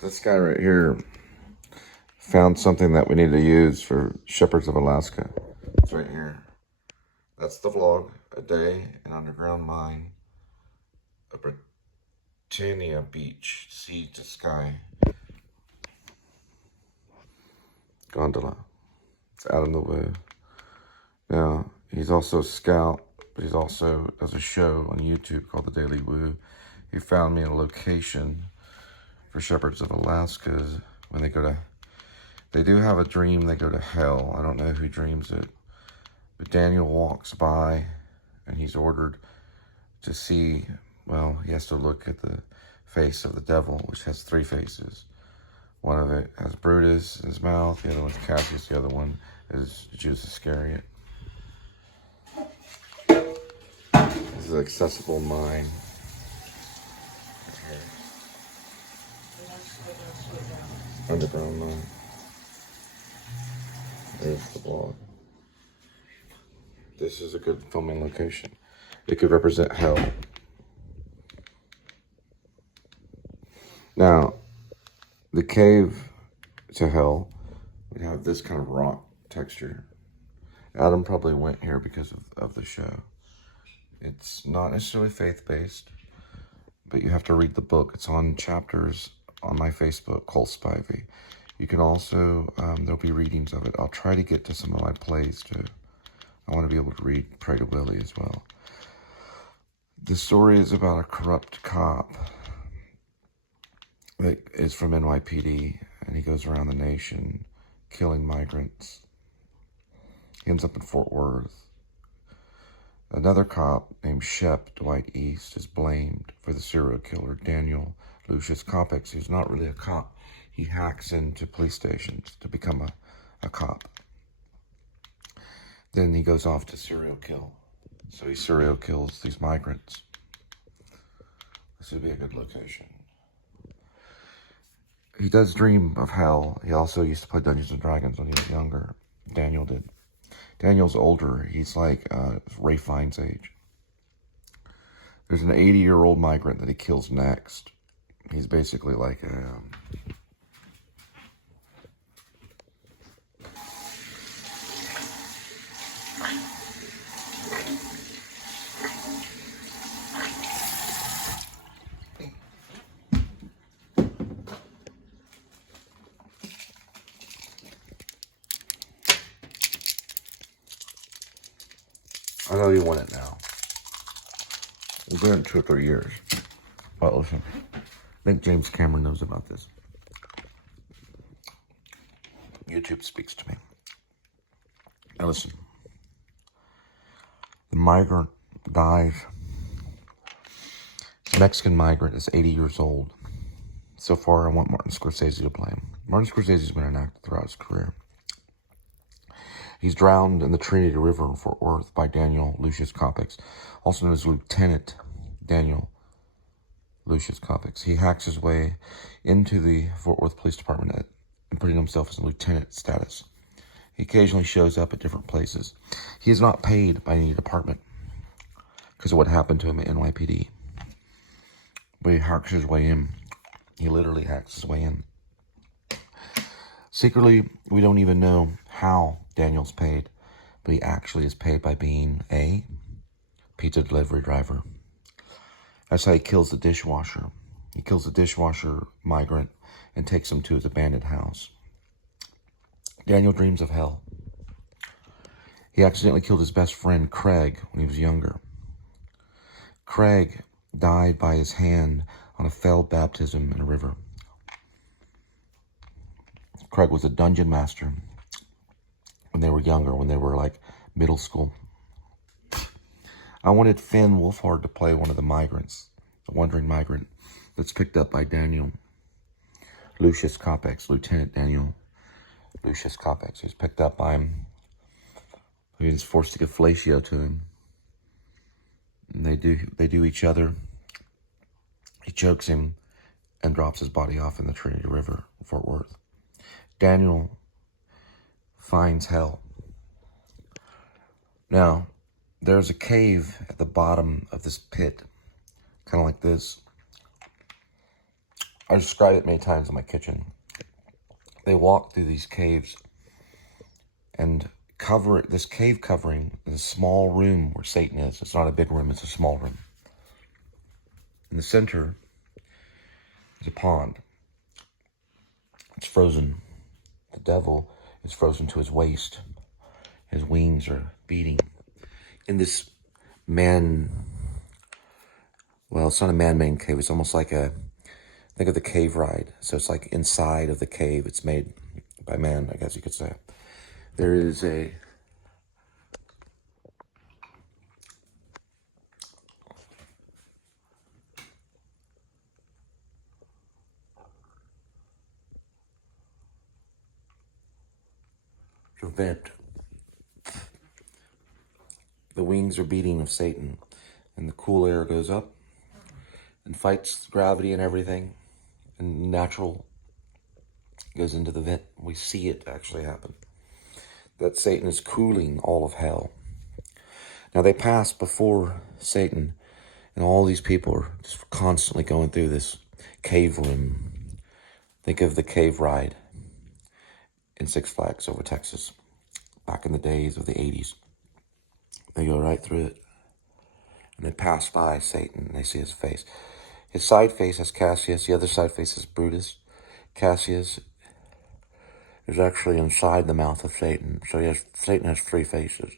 This guy right here found something that we need to use for Shepherds of Alaska. It's right here. That's the vlog. A day in underground mine. A Britannia Beach. Sea to sky. Gondola. It's out in the woo. Now, he's also a scout, but he's also does a show on YouTube called The Daily Woo. He found me a location for Shepherds of Alaska when they go to... They do have a dream they go to hell. I don't know who dreams it. But Daniel walks by and he's ordered to see, well, he has to look at the face of the devil, which has 3 faces. One of it has Brutus in his mouth, the other one's Cassius, the other one is Judas Iscariot. This is an accessible mine. Right here. Underground mine. There's the blog. This is a good filming location. It could represent hell. Now, the cave to hell would have this kind of rock texture. Adam probably went here because of the show. It's not necessarily faith-based, but you have to read the book. It's on chapters on my Facebook, Cole Spivey. You can also, there'll be readings of it. I'll try to get to some of my plays too. I want to be able to read Pray to Willie as well. The story is about a corrupt cop that is from NYPD, and he goes around the nation killing migrants. He ends up in Fort Worth. Another cop named Shep, Dwight East, is blamed for the serial killer, Daniel Lucius Copex, who's not really a cop. He hacks into police stations to become a cop. Then he goes off to serial kill. So he serial kills these migrants. This would be a good location. He does dream of hell. He also used to play Dungeons and Dragons when he was younger. Daniel did. Daniel's older. He's like Ray Fiennes' age. There's an 80-year-old migrant that he kills next. He's basically like a... I know you want it now. We'll do it in 2 or 3 years. But listen, I think James Cameron knows about this. YouTube speaks to me. Now listen. The migrant dies. The Mexican migrant is 80 years old. So far, I want Martin Scorsese to play him. Martin Scorsese's been an actor throughout his career. He's drowned in the Trinity River in Fort Worth by Daniel Lucius Copex, also known as Lieutenant Daniel Lucius Copex. He hacks his way into the Fort Worth Police Department and putting himself as lieutenant status. He occasionally shows up at different places. He is not paid by any department because of what happened to him at NYPD. But he hacks his way in. He literally hacks his way in. Secretly, we don't even know how Daniel's paid, but he actually is paid by being a pizza delivery driver. That's how he kills the dishwasher. He kills the dishwasher migrant and takes him to his abandoned house. Daniel dreams of hell. He accidentally killed his best friend, Craig, when he was younger. Craig died by his hand on a failed baptism in a river. Craig was a dungeon master when they were younger, when they were like middle school. I wanted Finn Wolfhard to play one of the migrants, the wandering migrant that's picked up by Daniel Lucius Copex, Lieutenant Daniel Lucius Copex. He's picked up by him. He was forced to give fellatio to him. And they do each other. He chokes him and drops his body off in the Trinity River, Fort Worth. Daniel finds hell. Now, there's a cave at the bottom of this pit, kind of like this. I described it many times in my kitchen. They walk through these caves and cover this cave covering in a small room where Satan is. It's not a big room, it's a small room. In the center is a pond. It's frozen. The devil is frozen to his waist. His wings are beating. In this it's not a man-made cave. It's almost like think of the cave ride. So it's like inside of the cave. It's made by man, I guess you could say. There is a vent. The wings are beating of Satan, and the cool air goes up and fights gravity and everything, and natural goes into the vent. We see it actually happen. That Satan is cooling all of hell. Now they pass before Satan, and all these people are just constantly going through this cave room. Think of the cave ride in Six Flags over Texas, back in the days of the 80s. They go right through it, and they pass by Satan, and they see his face. His side face has Cassius, the other side face is Brutus. Cassius is actually inside the mouth of Satan, so Satan has three faces.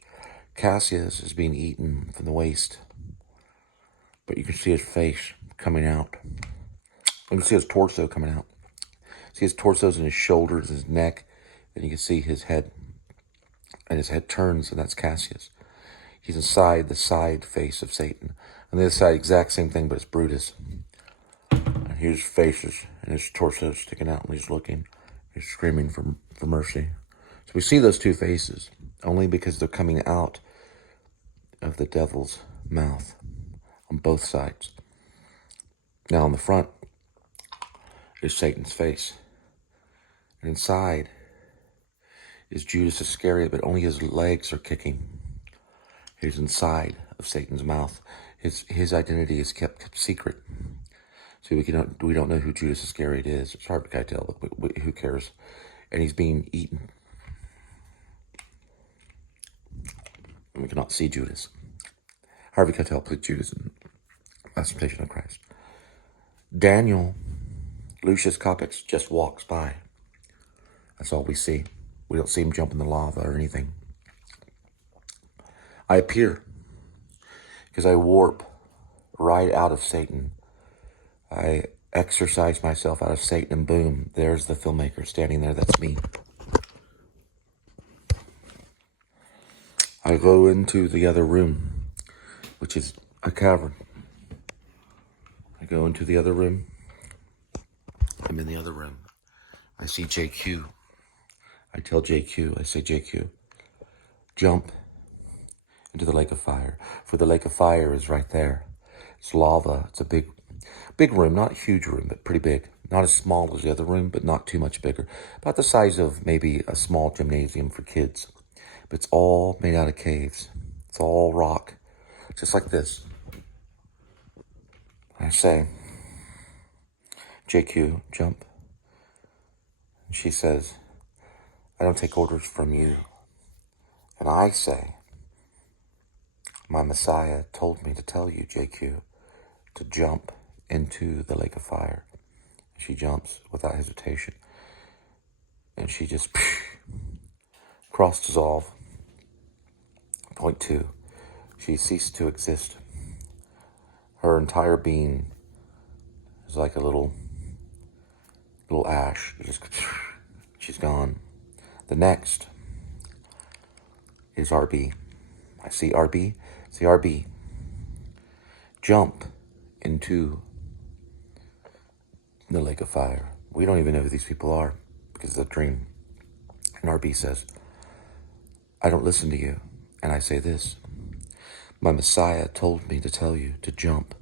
Cassius is being eaten from the waist, but you can see his face coming out. You can see his torso coming out. See his torsos and his shoulders, his neck, and you can see his head. And his head turns, and that's Cassius. He's inside the side face of Satan. On the other side, exact same thing, but it's Brutus. And his faces and his torso sticking out, and he's looking. He's screaming for mercy. So we see those two faces only because they're coming out of the devil's mouth on both sides. Now on the front is Satan's face. And inside is Judas Iscariot, but only his legs are kicking. He's inside of Satan's mouth. His identity is kept secret. So we don't know who Judas Iscariot is. It's hard to tell, but who cares? And he's being eaten. And we cannot see Judas. Harvey Keitel played Judas in Last Temptation of Christ. Daniel, Lucius Coppix, just walks by. That's all we see. We don't see him jump in the lava or anything. I appear because I warp right out of Satan. I exercise myself out of Satan, and boom, there's the filmmaker standing there. That's me. I go into the other room, which is a cavern. I go into the other room. I'm in the other room. I see JQ. I tell JQ, I say, JQ, jump into the lake of fire. For the lake of fire is right there. It's lava. It's a big room, not a huge room, but pretty big. Not as small as the other room, but not too much bigger. About the size of maybe a small gymnasium for kids. But it's all made out of caves. It's all rock. Just like this. I say, JQ, jump. And she says, I don't take orders from you. And I say, my Messiah told me to tell you, JQ, to jump into the lake of fire. She jumps without hesitation. And she just cross dissolve. Point 2. She ceased to exist. Her entire being is like a little ash. She's gone. The next is RB. I see RB. See RB. Jump into the lake of fire. We don't even know who these people are because of the dream. And RB says, I don't listen to you. And I say this. My Messiah told me to tell you to jump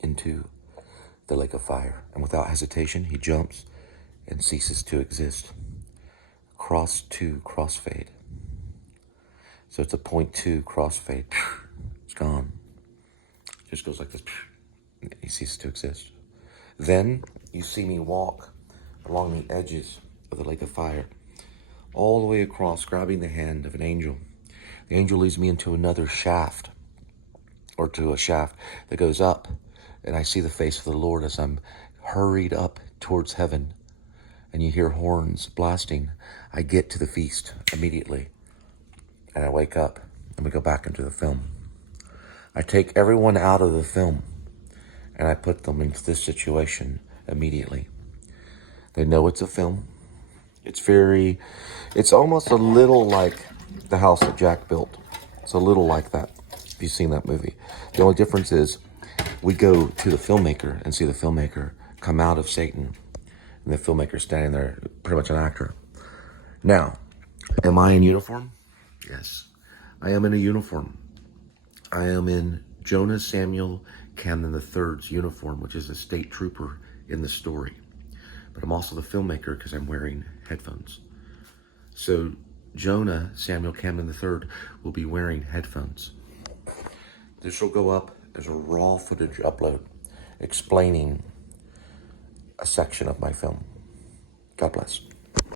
into the lake of fire. And without hesitation, he jumps and ceases to exist. Cross 2, crossfade. So it's a point 2 crossfade. It's gone. Just goes like this. He ceases to exist. Then you see me walk along the edges of the lake of fire, all the way across, grabbing the hand of an angel. The angel leads me into another shaft, or to a shaft that goes up, and I see the face of the Lord as I'm hurried up towards heaven, and you hear horns blasting. I get to the feast immediately, and I wake up, and we go back into the film. I take everyone out of the film, and I put them into this situation immediately. They know it's a film. It's almost a little like the house that Jack built. It's a little like that, if you've seen that movie. The only difference is we go to the filmmaker and see the filmmaker come out of Satan, and the filmmaker standing there, pretty much an actor. Now, am I in uniform? Yes, I am in a uniform. I am in Jonah Samuel Camden III's uniform, which is a state trooper in the story. But I'm also the filmmaker because I'm wearing headphones. So Jonah Samuel Camden III will be wearing headphones. This will go up as a raw footage upload explaining a section of my film. God bless.